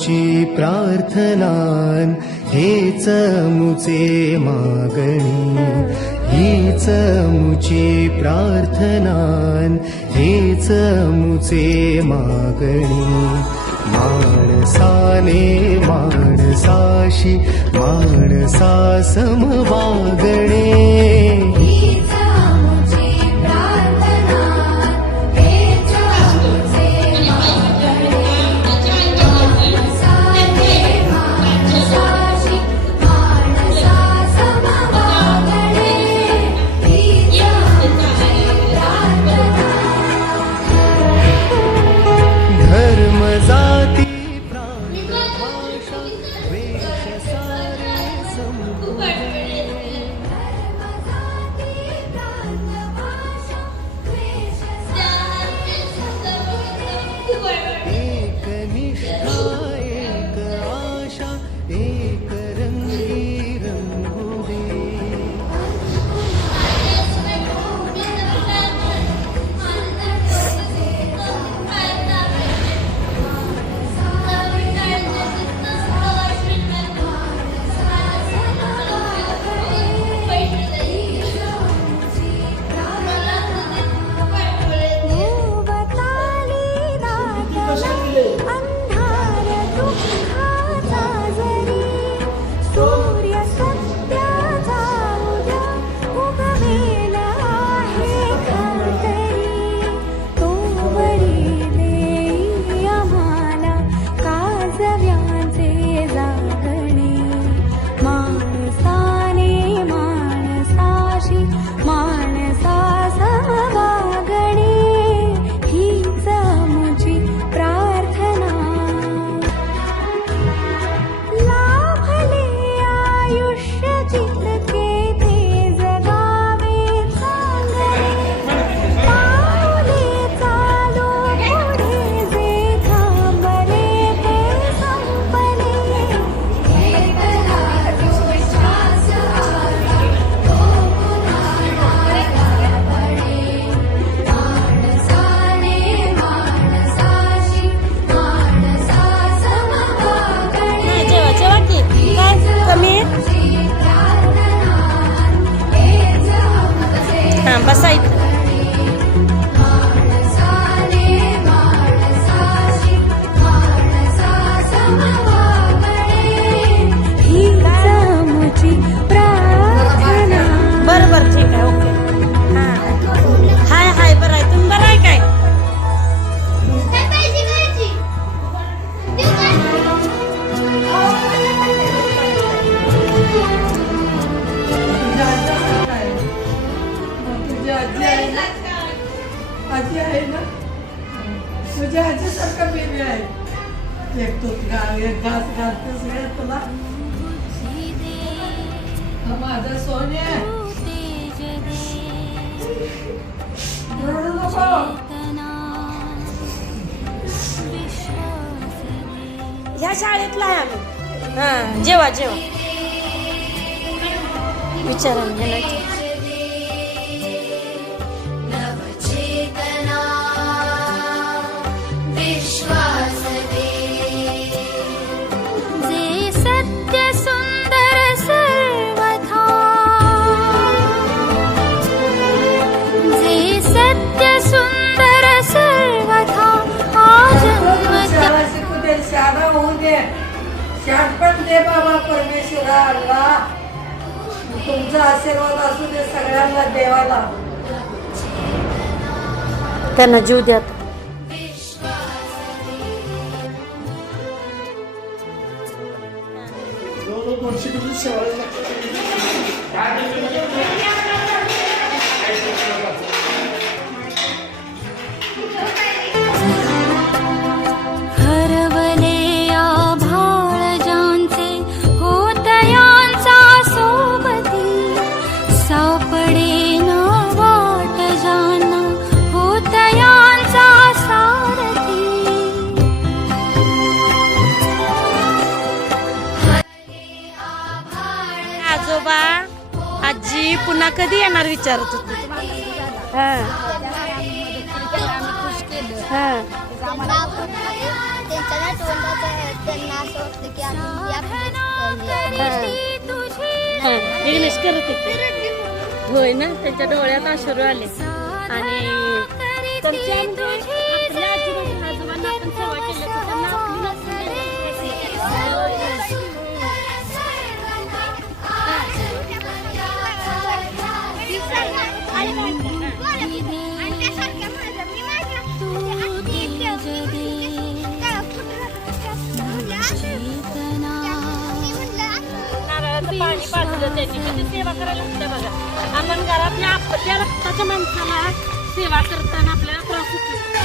हीच मुची प्रार्थनान हेच मुचे मागणी। हीच मुची प्रार्थनान हेच मुचे मागणी। माणसाने माणसाशी माणसा समवागणे एक बरं बरं ठीक आहे ओके. हा हाय हाय बरं आहे. तुम्ही बरं आहे काय? तुझी आजी आहे ना आजी आहे ना तुझ्या आजीसारखं मी आहे एक तू गा एक घास घालतेस रे तुला हा माझा सोन्या ह्या शाळेतला आहे आम्ही. हां जेवा जेवा. विचारा. बाबा परमेश्वरा अल्ला. तुमचा आशीर्वाद असू दे सगळ्यांना देवाला. त्यांना जीव द्या. हरवले कधी येणार विचारत होते हा. हा. त्यांच्या नातवंडाचं त्यांना असं वाटतं की आम्ही ही. आपलीच मुलगी आहे. करीती तुझी हा. विघ्नेश करत होते. होय ना? त्यांच्या डोळ्यात अश्रू आले. आणि पाणी पाजलं त्यांनी म्हणजे सेवा करायला लागते बघा. आपण घरातल्या आपल्या रक्ताच्या माणसाला सेवा करताना आपल्याला त्रास होतो.